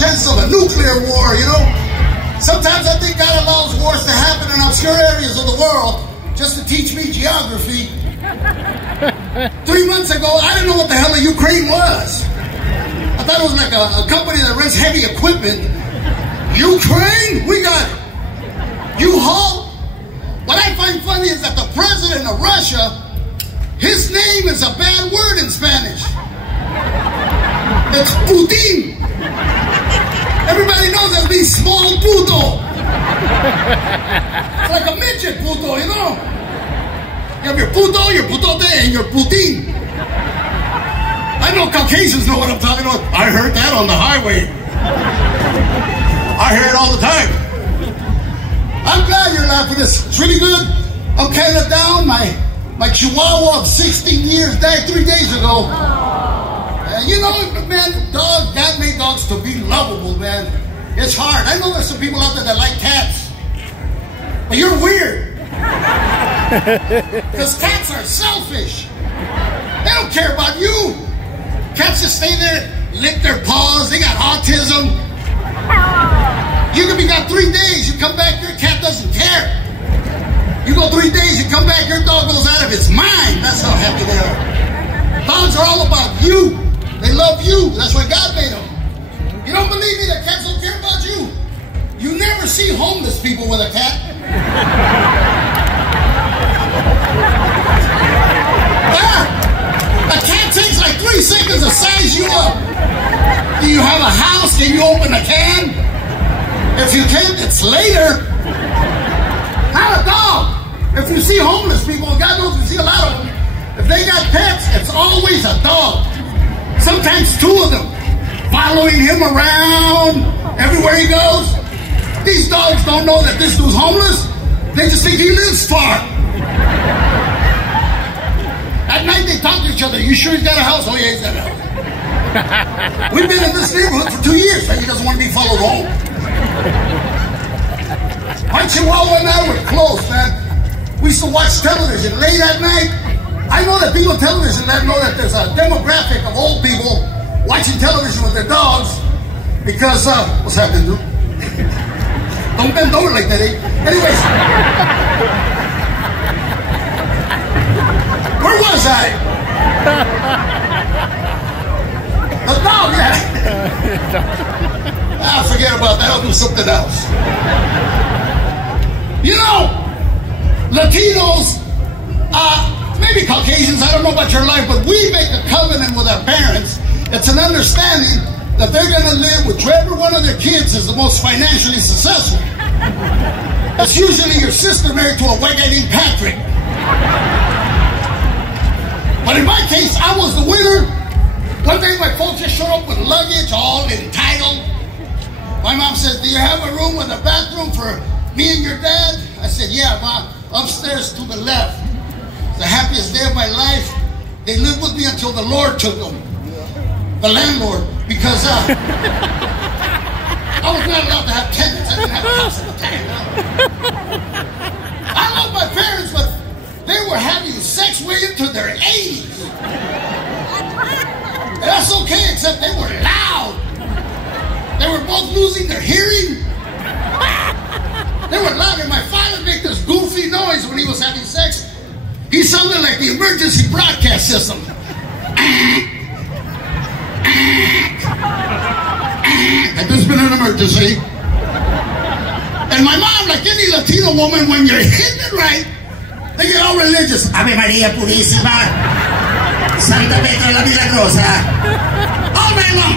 chances of a nuclear war, you know? Sometimes I think God allows wars to happen in obscure areas of the world just to teach me geography. 3 months ago, I didn't know what the hell a Ukraine was. I thought it was like a company that rents heavy equipment. Ukraine? We got U-Haul? What I find funny is that the president of Russia, his name is a bad word in Spanish. It's Putin. Everybody knows that means small puto. It's like a midget puto, you know? You have your puto, your putote, and your Putin. I know Caucasians know what I'm talking about. I heard that on the highway. I hear it all the time. I'm glad you're laughing. It's really good. I'm counting it down. My Chihuahua of 16 years died 3 days ago. You know, man, God made dogs to be lovable, man. It's hard. I know there's some people out there that like cats. But you're weird. Because cats are selfish. They don't care about you. Cats just stay there, lick their paws. They got autism. You can be gone 3 days. You come back, your cat doesn't care. You go 3 days, you come back, your dog goes out of its mind. That's how happy they are. Dogs are all about you. They love you. That's why God made them. You don't believe me that cats don't care about you? You never see homeless people with a cat. A cat takes like 3 seconds to size you up. Do you have a house? Can you open a can? If you can't, it's later. Not a dog. If you see homeless people, God knows you see a lot of them. If they got pets, it's always a dog. Sometimes 2 of them following him around everywhere he goes. These dogs don't know that this dude's homeless. They just think he lives far. At night they talk to each other. You sure he's got a house? Oh yeah, he's got a house. We've been in this neighborhood for 2 years. He doesn't want to be followed home. My Chihuahua and I were close, man. We used to watch television late at night. I know that people on television know that there's a demographic of old people watching television with their dogs because, what's happening, dude? Don't bend over like that, eh? Anyways. Where was I? The dog, yeah. Forget about that. I'll do something else. You know, Latinos, maybe Caucasians, I don't know about your life, but we make a covenant with our parents. It's an understanding that they're going to live with whichever one of their kids is the most financially successful. It's usually your sister married to a white guy named Patrick. But in my case, I was the winner. One day my folks just showed up with luggage, all entitled. My mom says, do you have a room with a bathroom for me and your dad? I said, yeah, Mom, upstairs to the left. The happiest day of my life. They lived with me until the Lord took them. The landlord, because I was not allowed to have tenants. I didn't have a house at the time. I love my parents, but they were having sex way into their 80s. And that's okay, except they were loud. They were both losing their hearing. They were loud, and my father made this goofy noise when he was having sex. He sounded like the emergency broadcast system. And there's been an emergency. And my mom, like any Latino woman, when you're hitting it right, they get all religious. Ave Maria Purísima, Santa Petra la Milagrosa. All night long.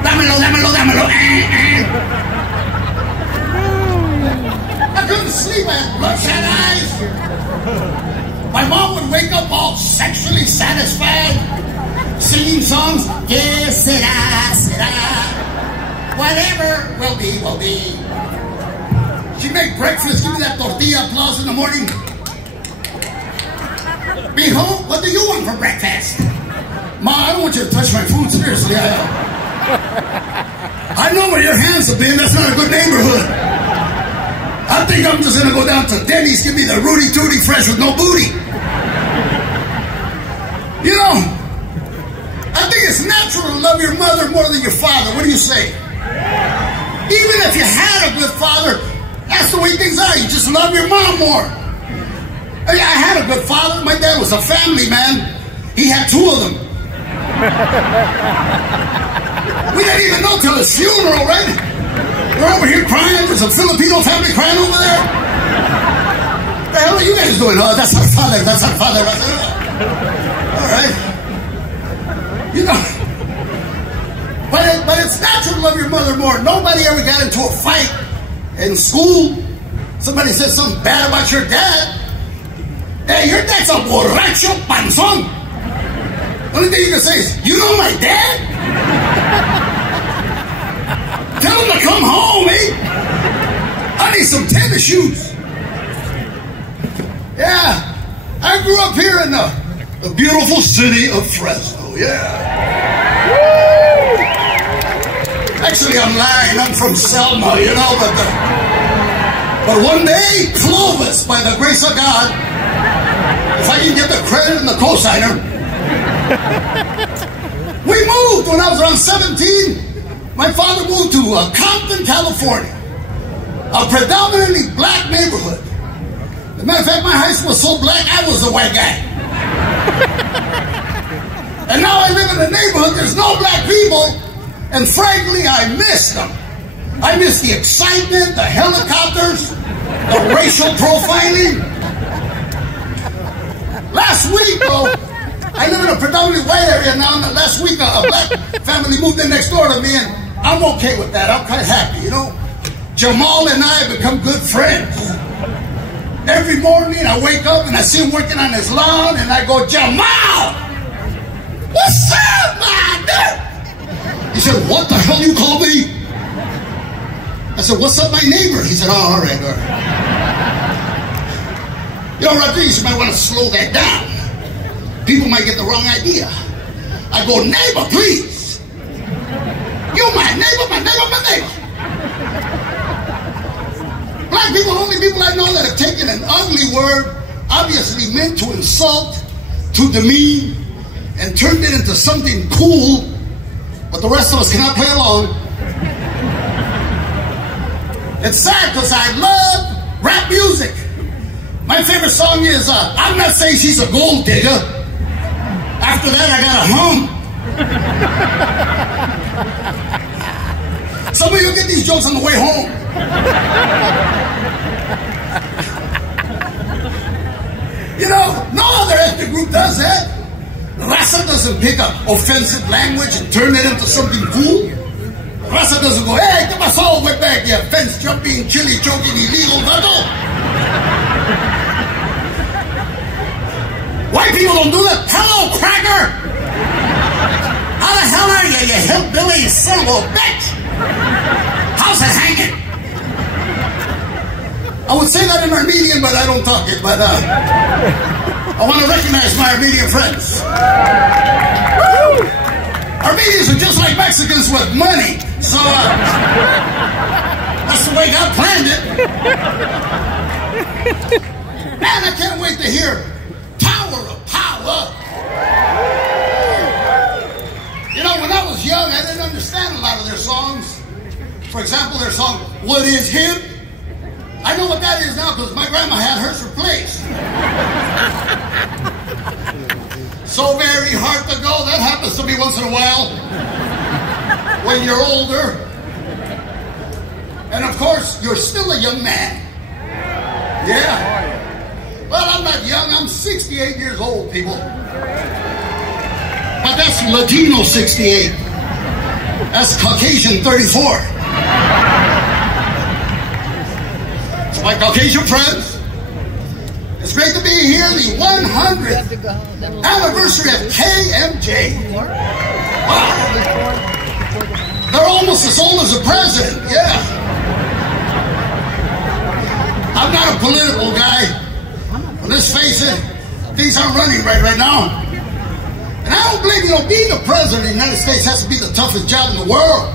Dámelo, dámelo, dámelo. I couldn't sleep. I had bloodshot eyes. My mom would wake up all sexually satisfied, singing songs. Que será, será. Whatever will be, will be. She'd make breakfast, give me that tortilla applause in the morning. Be home, what do you want for breakfast? Ma, I don't want you to touch my food, seriously. I know where your hands have been. That's not a good neighborhood. I think I'm just gonna go down to Denny's, give me the Rudy Tooty fresh with no booty. You know, I I think it's natural to love your mother more than your father. What do you say? Even if you had a good father, that's the way things are. You just love your mom more. I had a good father. My dad was a family man. He had two of them. We didn't even know till his funeral, right? We're over here crying. There's a Filipino family crying over there. What the hell are you guys doing? Oh, that's our father. That's our father. All right. You know, but it's natural to love your mother more. Nobody ever got into a fight in school. Somebody said something bad about your dad. Hey, your dad's a borracho panzón. Only thing you can say is, you know my dad? Tell him to come home, eh? I need some tennis shoes. Yeah, I grew up here in the beautiful city of Fresno, yeah. Actually, I'm lying. I'm from Selma, you know, but one day, Clovis, by the grace of God, if I can get the credit and the cosigner, we moved when I was around 17. My father moved to Compton, California, a predominantly black neighborhood. As a matter of fact, my high school was so black, I was the white guy. And now I live in a neighborhood, there's no black people, and frankly, I miss them. I miss the excitement, the helicopters, the racial profiling. Last week, though, I live in a predominantly white area now, and last week a black family moved in next door to me, and I'm okay with that. I'm quite happy, you know. Jamal and I have become good friends. Every morning I wake up and I see him working on his lawn, and I go, Jamal, what's up, man? He said, what the hell you call me? I said, what's up, my neighbor? He said, oh, all right, all right. You know, Rodriguez, you might want to slow that down. People might get the wrong idea. I go, neighbor, please. You my neighbor, my neighbor, my neighbor. Black people, only people I know that have taken an ugly word, obviously meant to insult, to demean, and turned it into something cool, but the rest of us cannot play along. It's sad because I love rap music. My favorite song is, I'm not saying she's a gold digger. After that, I gotta hum. Some of you get these jokes on the way home. You know, no other ethnic group does that. Raza doesn't pick up offensive language and turn it into something cool. Raza doesn't go, hey, get my soul way back, you fence jumping, chili choking, illegal vato. White people don't do that. Hello, cracker! How the hell are you, you hillbilly son of a bitch? How's it hanging? I would say that in Armenian, but I don't talk it. But I want to recognize my Armenian friends. Armenians are just like Mexicans with money. So that's the way God planned it. Man, I can't wait to hear Tower of Power. You know, when I was young, I didn't understand a lot of their songs. For example, their song, What Is Him? I know what that is now because my grandma had hers replaced. So very hard to go. That happens to me once in a while when you're older. And of course, you're still a young man. Yeah. Well, I'm not young. I'm 68 years old, people. But that's Latino 68. That's Caucasian 34. So my Caucasian friends, it's great to be here, the 100th anniversary of KMJ. Wow. They're almost as old as the president, yeah. I'm not a political guy, but let's face it, things aren't running right now. And I don't believe, being the president of the United States has to be the toughest job in the world.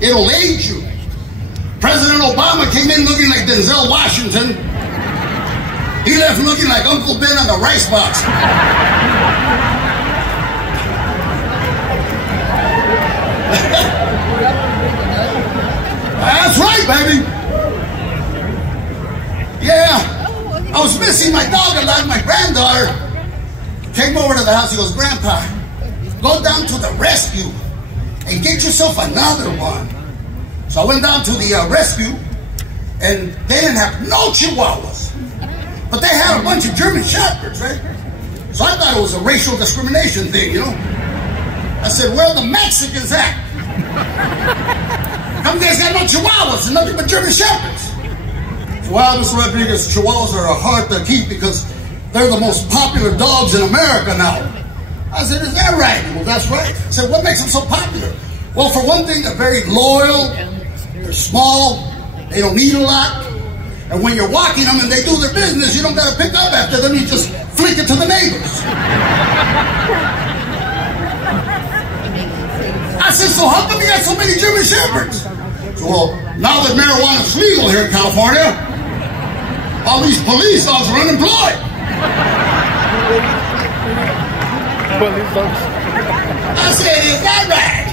It'll age you. President Obama came in looking like Denzel Washington. He left looking like Uncle Ben on the rice box. That's right, baby. Yeah, I was missing my dog a lot. My granddaughter came over to the house. He goes, Grandpa, go down to the rescue and get yourself another one. So I went down to the rescue, and they didn't have no Chihuahuas, but they had a bunch of German Shepherds, right? So I thought it was a racial discrimination thing, you know? I said, where are the Mexicans at? How come you guys got no Chihuahuas and nothing but German Shepherds? Well, Mr. Rodriguez, Chihuahuas are hard to keep because they're the most popular dogs in America now. I said, is that right? Well, that's right. I said, what makes them so popular? Well, for one thing, they're very loyal, they're small, they don't eat a lot, and when you're walking them and they do their business, you don't got to pick up after them, you just flick it to the neighbors. I said, so how come you got so many German Shepherds? So, well, now that marijuana is legal here in California, all these police dogs are unemployed. I said, is that right?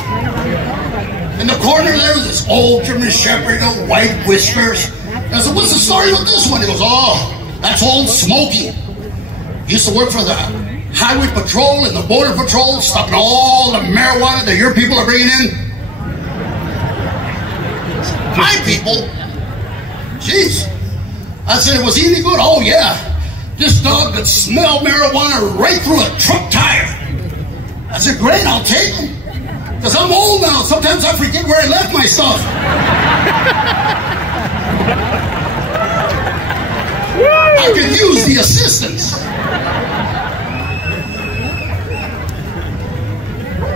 In the corner there was this old German Shepherd, white whiskers. I said, what's the story with this one? He goes, oh, that's old Smokey. He used to work for the Highway Patrol and the Border Patrol, stopping all the marijuana that your people are bringing in. My people? Jeez. I said, was he any good? Oh, yeah. This dog could smell marijuana right through a truck tire. I said, great, I'll take him. Because I'm old now. Sometimes I forget where I left my stuff. I can use the assistance.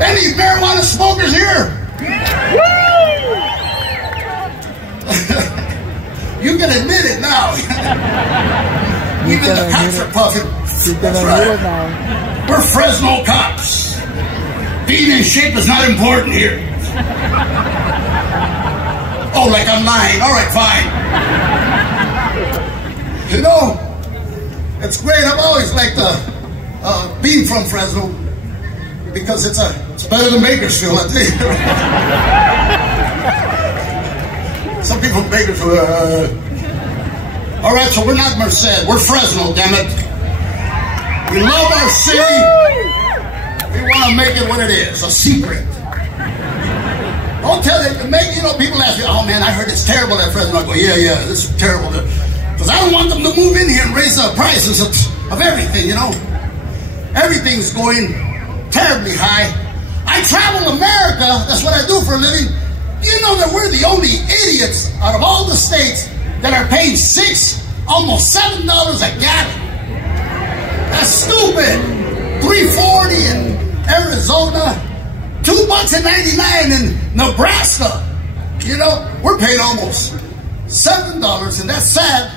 Any marijuana smokers here? You can admit it now. Even the cops are puffing. That's right. We're Fresno cops. Being in shape is not important here. Oh, like I'm lying. All right, fine. You know, it's great. I've always liked being from Fresno because it's better than Bakersfield, I tell you. Some people in Bakersfield. All right, so we're not Merced. We're Fresno, damn it. We love our city. We want to make it what it is, a secret. Don't tell it. You know, people ask me, oh man, I heard it's terrible at Fresno. I go, yeah, this is terrible. Because I don't want them to move in here and raise the prices of everything, you know. Everything's going terribly high. I travel America. That's what I do for a living. You know that we're the only idiots out of all the states that are paying almost $7 a gallon. That's stupid. $3.40 in Arizona, $2.99 in Nebraska. You know, we're paying almost $7, and that's sad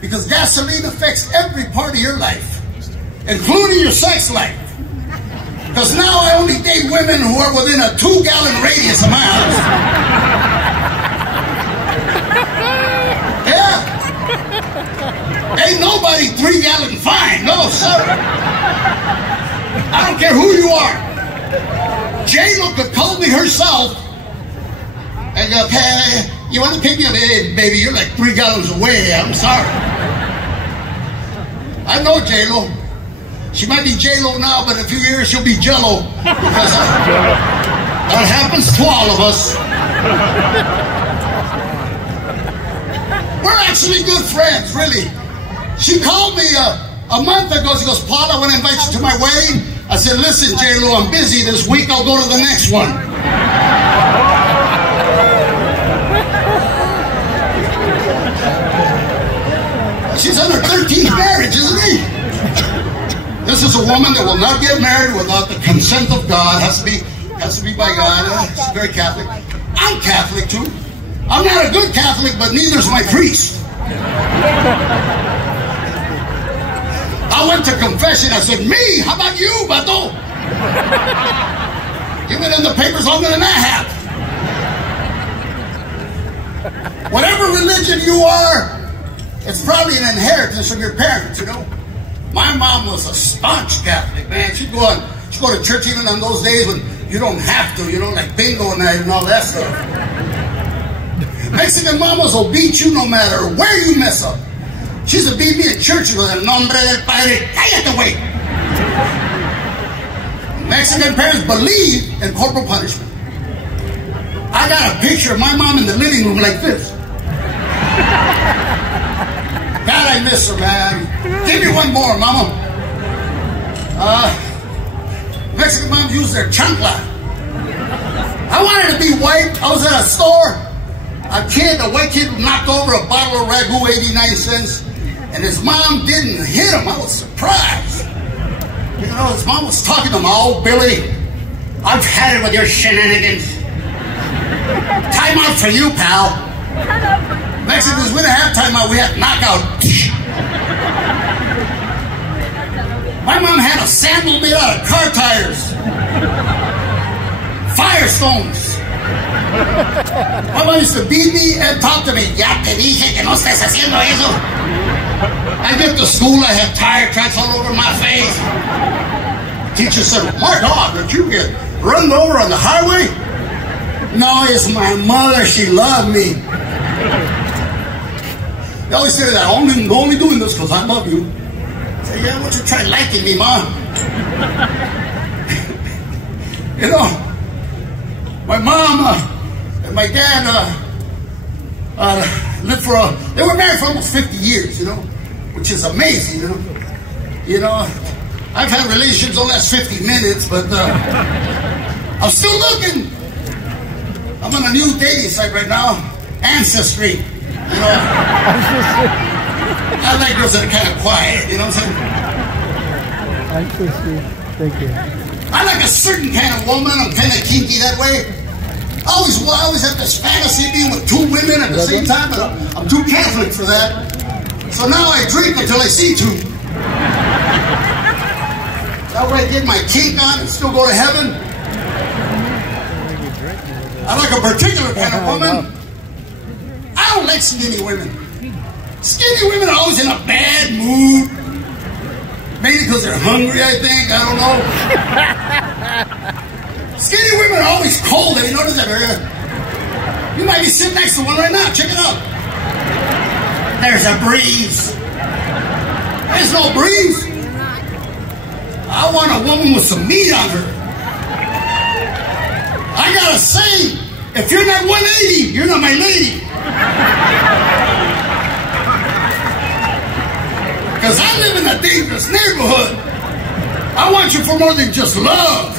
because gasoline affects every part of your life, including your sex life. Because now I only date women who are within a 2-gallon radius of my house. Yeah. Ain't nobody 3-gallon fine. No, sir. I don't care who you are. J-Lo could call me herself and go, hey, you want to pick me up? Hey, baby, you're like 3 gallons away. I'm sorry. I know J-Lo. She might be J-Lo now, but in a few years she'll be Jello. Because that happens to all of us. We're actually good friends, really. She called me a month ago. She goes, Paul, I want to invite you to my wedding. I said, listen, J-Lo, I'm busy this week. I'll go to the next one. She's on her 13th marriage, isn't he? This is a woman that will not get married without the consent of God. Has to be by God. She's very Catholic. I'm Catholic too. I'm not a good Catholic, but neither's my priest. I went to confession. I said, me? How about you, Bato? You've been in the papers longer than I have. Whatever religion you are, it's probably an inheritance from your parents, you know. My mom was a staunch Catholic, man. She'd go to church even on those days when You don't have to, like bingo night and all that stuff. Mexican mamas will beat you no matter where you mess up. She used to beat me in church with el nombre del Padre. Cállate, güey. Mexican parents believe in corporal punishment. I got a picture of my mom in the living room like this. God, I miss her, man. Give me one more, mama. Mexican moms use their chancla. I wanted to be white. I was at a store. A white kid knocked over a bottle of Ragu, 89 cents. And his mom didn't hit him. I was surprised. His mom was talking to him. Oh, Billy, I've had it with your shenanigans. Time out for you, pal. Mexicans, we didn't have time out. We had knockout. My mom had a sandal made out of car tires. Firestones. My mom used to beat me and talk to me. Ya te dije que no estés haciendo eso. I get to school, I have tire tracks all over my face. The teacher said, my God, did you get run over on the highway? No, it's my mother. She loved me. They always say that, I'm only doing this because I love you. I say, yeah, why don't you try liking me, Mom? My mom and my dad lived they were married for almost 50 years, which is amazing, I've had relationships the last 50 minutes, but I'm still looking. I'm on a new dating site right now, Ancestry. I like girls that are kind of quiet, you know what I'm saying? Ancestry, thank you. I like a certain kind of woman. I'm kind of kinky that way. I always have this fantasy of being with two women at the same time, but I'm too Catholic for that. So now I drink until I see two. That way I get my kink on and still go to heaven. I like a particular kind of woman. I don't like skinny women. Skinny women are always in a bad mood. Maybe because they're hungry, I think. I don't know. Skinny women are always cold. Have you noticed that area? You might be sitting next to one right now. Check it out. There's a breeze. There's no breeze. I want a woman with some meat on her. I gotta say, if you're not 180, you're not my lady. Because I live in a dangerous neighborhood. I want you for more than just love.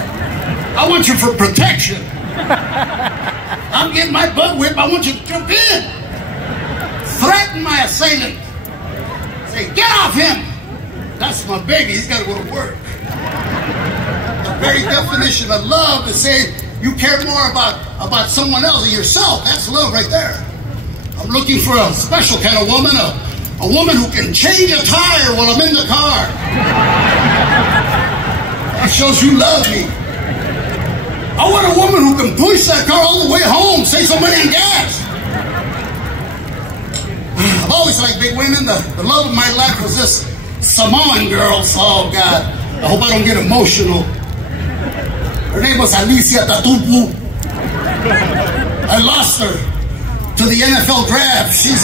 I want you for protection. I'm getting my butt whipped. I want you to jump in. Threaten my assailant. Say, get off him. That's my baby. He's got to go to work. The very definition of love is saying you care more about someone else than yourself. That's love right there. I'm looking for a special kind of woman, a woman who can change a tire while I'm in the car. That shows you love me. I want a woman who can push that car all the way home, save some money on gas. I've always liked big women. The love of my life was this Samoan girl. Oh, God. I hope I don't get emotional. Her name was Alicia Tatupu. I lost her to the NFL draft. She's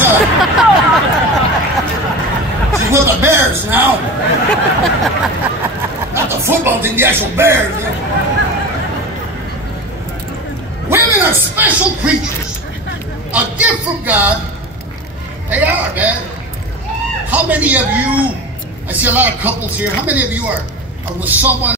with the Bears now. Not the football team, the actual Bears. Women are special creatures. A gift from God. They are, man. How many of you, I see a lot of couples here, how many of you are with someone